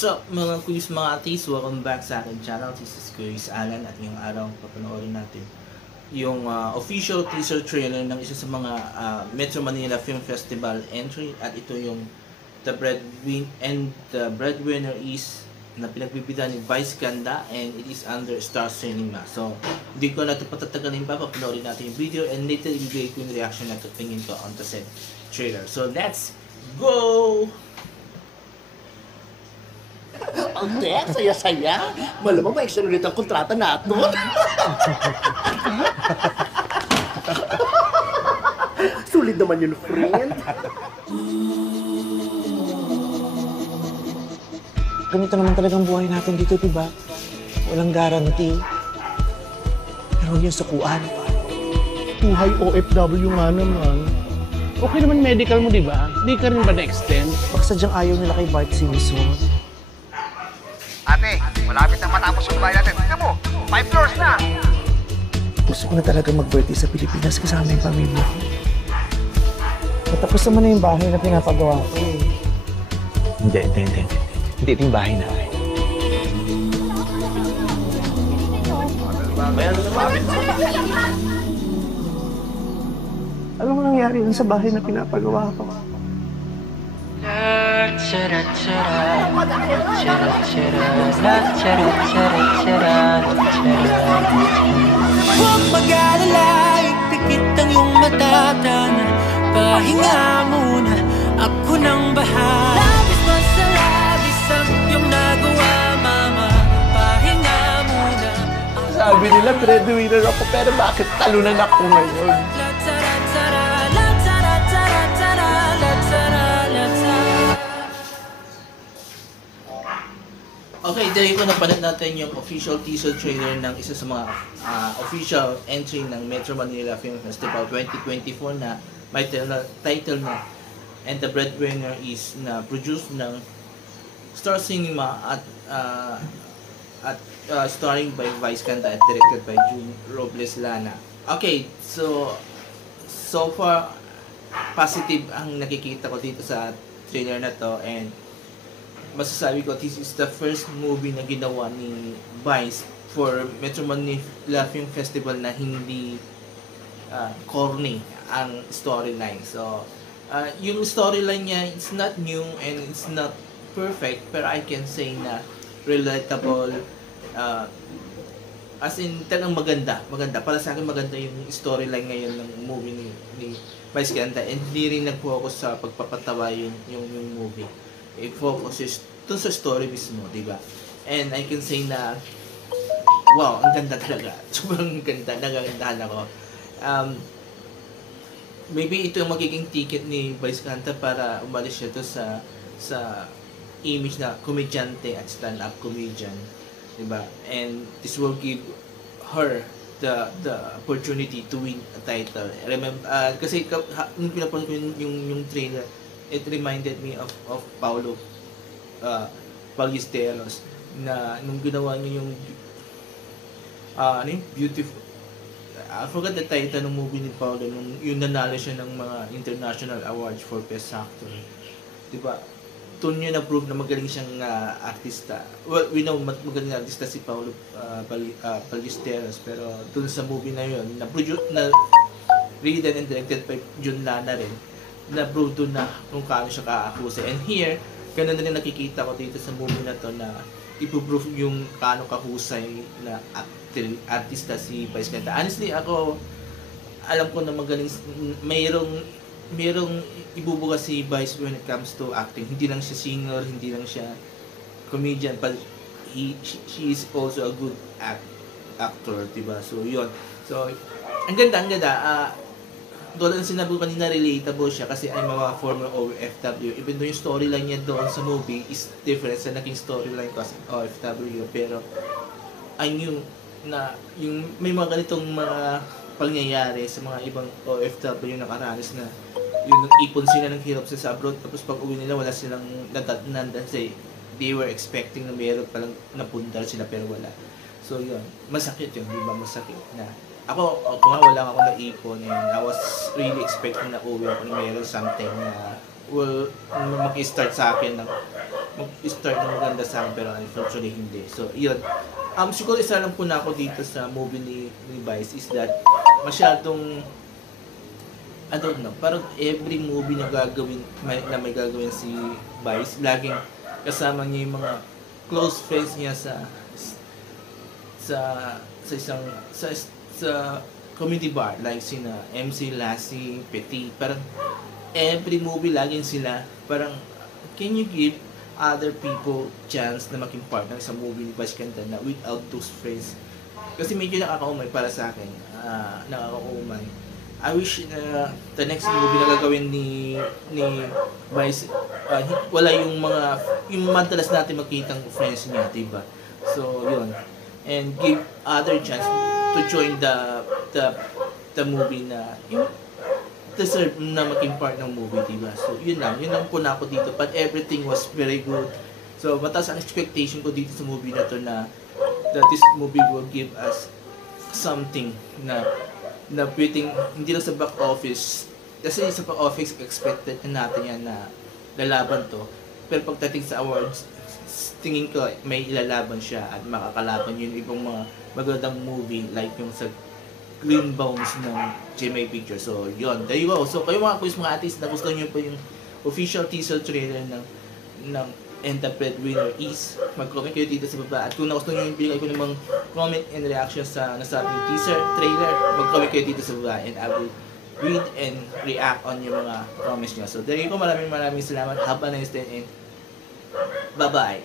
What's up mga quiz mga atis? Welcome back sa akin channel. This is Quiz Alan at ngayong araw papanoorin natin yung official teaser trailer ng isa sa mga Metro Manila Film Festival entry at ito yung The Breadwinner is na pinagbibida ni Vice Ganda and it is under Star Cinema. So, hindi ko na ito patatagalin pa, papanoorin natin yung video and later ibigay ko yung reaction na tingin ko on the said trailer. So, let's go! Ang saya-saya. Malamang ma-extend ulit ang kontrata natin. Sulit naman yun, friend. Ganito naman talagang buhay natin dito, diba? Walang guarantee. Pero yung sukuan. Buhay OFW nga naman. Okay naman medical mo, di ba? Di ka rin ba na-extend? Baka sadyang ayaw nila kay Bart Simpson. Ate, malapit na matapos yung bahay natin. Tignan mo, 5 floors na! Gusto ko na talaga mag-birthday sa Pilipinas kasama yung pamilya ko. Matapos naman na yung bahay na pinapagawa ko eh. Hindi. Hindi ito yung bahay namin. Alam mo nangyari dun sa bahay na pinapagawa ko? Huwag mag-alala, ipikit ang iyong matatana. Pahinga muna, ako nang bahala. Labis pa sa labis ang iyong nagawa, mama. Pahinga muna. Sabi nila, breadwinner ako, pero bakit talunan ako ngayon? Okay, dahil ko napanood natin yung official teaser trailer ng isa sa mga official entry ng Metro Manila Film Festival 2024 na may title na And the Breadwinner is na produced ng Star Cinema at starring by Vice Ganda at directed by June Robles Lana. Okay, so far positive ang nakikita ko dito sa trailer na to and masasabi ko this is the first movie na ginawa ni Vice for Metro Manila Film Festival na hindi corny ang storyline. So, yung storyline niya, it's not new and it's not perfect, pero I can say na relatable, as in talagang maganda. Para sa akin maganda yung storyline ngayon ng movie ni Vice Ganda and hindi rin nag-focus sa pagpapatawa yung movie. It focuses dun sa story mismo, di ba? And I can say na wow, ang ganda talaga. Sobrang ganda, nagagandahan ako. Maybe ito yung magiging ticket ni Vice Ganda para umalis siya to sa image na komedyante at stand-up comedian, di ba? And this will give her the opportunity to win a title. Remember, kasi nung pinapanood ko yung trailer, it reminded me of Paulo Ballesteros na nung ginawa niya yung Beautiful, I forgot the title ng movie ni Paulo nung yung nanalo siya ng mga international awards for best actor, diba? Doon niya na-prove na magaling siyang artista. Well, we know magaling artista si Paulo Ballesteros, pero doon sa movie na yun na written and directed by June Lana rin, na-prove doon na kung paano siya kaahusay. And here, ganun na rin nakikita ko dito sa movie na to na ipuproof yung paano kahusay na artista si Vice Ganda. Honestly, ako, alam ko na magaling, mayroong ibubuga si Vice when it comes to acting. Hindi lang siya singer, hindi lang siya comedian, but she is also a good actor, diba? So, yun. So, ang ganda. Doon ang sinabi ko kanina, relatable siya kasi ay mga former OFW. Even though yung storyline niya doon sa movie is different sa naging storyline ko as OFW. Pero I knew na yung may mga ganitong mga pangyayari sa mga ibang OFW na nakaranas na yung ipon sila ng hirap sa abroad tapos pag uwi nila wala silang natatnan kasi they were expecting na meron palang napundar sila pero wala. So yun, masakit yun, di ba? Masakit na ako nga wala ako na-ipon and I was really expecting na uwi ako na mayroon something na will mag-start sa akin ng mag-start na maganda sa akin, pero unfortunately hindi. So, yun. Siguro isa lang po na ako dito sa movie ni Vice is that masyadong I don't know, parang every movie na may gagawin si Vice, laging kasama niya yung mga close friends niya sa comedy bar, like sina MC Lassie, Petit, parang every movie laging sila, parang can you give other people chance na maging partner sa movie ni Vice Ganda na without those friends? Kasi medyo nakakaumay para sa akin, nakakaumay. I wish na the next movie na gagawin ni Vice, wala yung madalas natin makitang friends niya, diba? So, yun. And give other chance to join the movie na yung deserve na maging part ng movie, diba? So, yun lang po na ako dito. But everything was very good. So, mataas ang expectation ko dito sa movie na to na that this movie will give us something na pwedeng hindi lang sa back office, kasi sa back office expected na natin yan na lalaban to, pero pagdating sa awards tingin ko may ilalaban siya at makakalaban yun ibang mga magandang movie like yung sa Green Bones ng GMA Pictures. So yun, there you go. So kayo mga quiz mga artists, nagustuhan nyo po yung official teaser trailer ng And the Breadwinner Is, mag-comment kayo dito sa baba. At kung nagustuhan nyo yung bigay ko namang comment and reaction sa nasabing teaser, trailer, mag-comment kayo dito sa baba and I will read and react on yung mga comments nyo. So there you go, maraming salamat. Have a nice day and bye-bye.